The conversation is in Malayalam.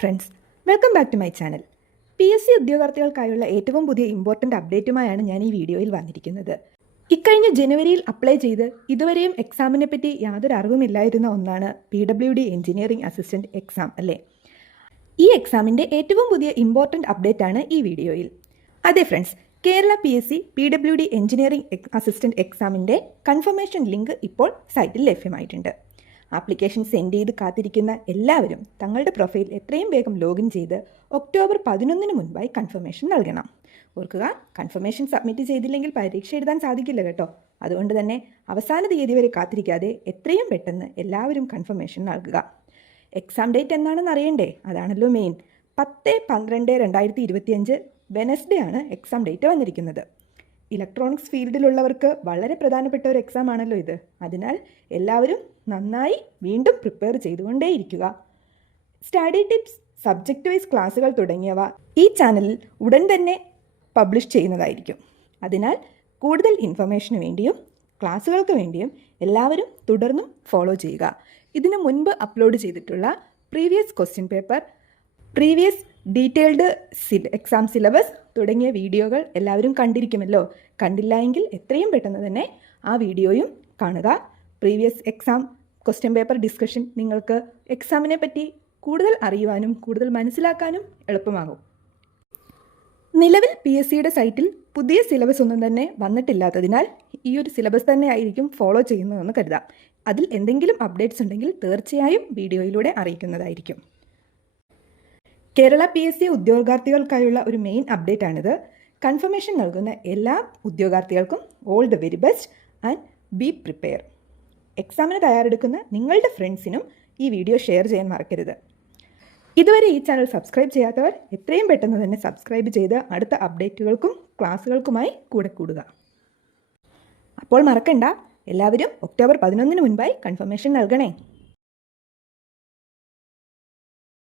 Friends, welcome back to my channel. PSC ഉദ്യോഗാർത്ഥികൾക്കായുള്ള ഏറ്റവും പുതിയ ഇമ്പോർട്ടൻ്റ് അപ്ഡേറ്റുമായാണ് ഞാൻ ഈ വീഡിയോയിൽ വന്നിരിക്കുന്നത്. ഇക്കഴിഞ്ഞ ജനുവരിയിൽ അപ്ലൈ ചെയ്ത് ഇതുവരെയും എക്സാമിനെ പറ്റി യാതൊരു അറിവുമില്ലായിരുന്ന ഒന്നാണ് PWD എഞ്ചിനീയറിംഗ് അസിസ്റ്റൻറ്റ് എക്സാം അല്ലേ. ഈ എക്സാമിൻ്റെ ഏറ്റവും പുതിയ ഇമ്പോർട്ടൻ്റ് അപ്ഡേറ്റ് ആണ് ഈ വീഡിയോയിൽ. അതെ friends, Kerala PSC PWD engineering assistant എക്സാമിൻ്റെ കൺഫർമേഷൻ ലിങ്ക് ഇപ്പോൾ സൈറ്റിൽ ലഭ്യമായിട്ടുണ്ട്. ആപ്ലിക്കേഷൻ സെൻഡ് ചെയ്ത് കാത്തിരിക്കുന്ന എല്ലാവരും തങ്ങളുടെ പ്രൊഫൈൽ എത്രയും വേഗം ലോഗിൻ ചെയ്ത് ഒക്ടോബർ 11 മുൻപായി കൺഫർമേഷൻ നൽകണം. ഓർക്കുക, കൺഫർമേഷൻ സബ്മിറ്റ് ചെയ്തില്ലെങ്കിൽ പരീക്ഷ എഴുതാൻ സാധിക്കില്ല കേട്ടോ. അതുകൊണ്ട് തന്നെ അവസാന തീയതി വരെ കാത്തിരിക്കാതെ എത്രയും പെട്ടെന്ന് എല്ലാവരും കൺഫർമേഷൻ നൽകുക. എക്സാം ഡേറ്റ് എന്നാണെന്ന് അറിയണ്ടേ? അതാണല്ലോ മെയിൻ. 10/12/2025 വെനസ്ഡേ ആണ് എക്സാം ഡേറ്റ് വന്നിരിക്കുന്നത്. ഇലക്ട്രോണിക്സ് ഫീൽഡിലുള്ളവർക്ക് വളരെ പ്രധാനപ്പെട്ട ഒരു എക്സാം ആണല്ലോ ഇത്. അതിനാൽ എല്ലാവരും നന്നായി വീണ്ടും പ്രിപ്പയർ ചെയ്തുകൊണ്ടേയിരിക്കുക. സ്റ്റഡി ടിപ്സ്, സബ്ജക്റ്റ് വൈസ് ക്ലാസ്സുകൾ തുടങ്ങിയവ ഈ ചാനലിൽ ഉടൻ തന്നെ പബ്ലിഷ് ചെയ്യുന്നതായിരിക്കും. അതിനാൽ കൂടുതൽ ഇൻഫർമേഷന് വേണ്ടിയും ക്ലാസ്സുകൾക്ക് വേണ്ടിയും എല്ലാവരും തുടർന്നും ഫോളോ ചെയ്യുക. ഇതിനു മുൻപ് അപ്ലോഡ് ചെയ്തിട്ടുള്ള previous question paper, previous detailed exam syllabus തുടങ്ങിയ വീഡിയോകൾ എല്ലാവരും കണ്ടിരിക്കുമല്ലോ. കണ്ടില്ല എങ്കിൽ എത്രയും പെട്ടെന്ന് തന്നെ ആ വീഡിയോയും കാണുക. Previous exam question paper discussion നിങ്ങൾക്ക് എക്സാമിനെ പറ്റി കൂടുതൽ അറിയുവാനും കൂടുതൽ മനസ്സിലാക്കാനും എളുപ്പമാകും. നിലവിൽ PSCയുടെ സൈറ്റിൽ പുതിയ സിലബസ് ഒന്നും തന്നെ വന്നിട്ടില്ലാത്തതിനാൽ ഈ ഒരു സിലബസ് തന്നെ ആയിരിക്കും ഫോളോ ചെയ്യുന്നതെന്ന് കരുതാം. അതിൽ എന്തെങ്കിലും അപ്ഡേറ്റ്സ് ഉണ്ടെങ്കിൽ തീർച്ചയായും വീഡിയോയിലൂടെ അറിയിക്കുന്നതായിരിക്കും. കേരള PSC ഉദ്യോഗാർത്ഥികൾക്കായുള്ള ഒരു മെയിൻ അപ്ഡേറ്റ് ആണിത്. കൺഫർമേഷൻ നൽകുന്ന എല്ലാ ഉദ്യോഗാർത്ഥികൾക്കും all the very best and be prepare. എക്സാമിന് തയ്യാറെടുക്കുന്ന നിങ്ങളുടെ ഫ്രണ്ട്സിനും ഈ വീഡിയോ ഷെയർ ചെയ്യാൻ മറക്കരുത്. ഇതുവരെ ഈ ചാനൽ സബ്സ്ക്രൈബ് ചെയ്യാത്തവർ എത്രയും പെട്ടെന്ന് തന്നെ സബ്സ്ക്രൈബ് ചെയ്ത് അടുത്ത അപ്ഡേറ്റുകൾക്കും ക്ലാസ്സുകൾക്കുമായി കൂടെ കൂടുക. അപ്പോൾ മറക്കണ്ട, എല്ലാവരും ഒക്ടോബർ 11 മുൻപായി കൺഫർമേഷൻ നൽകണേ.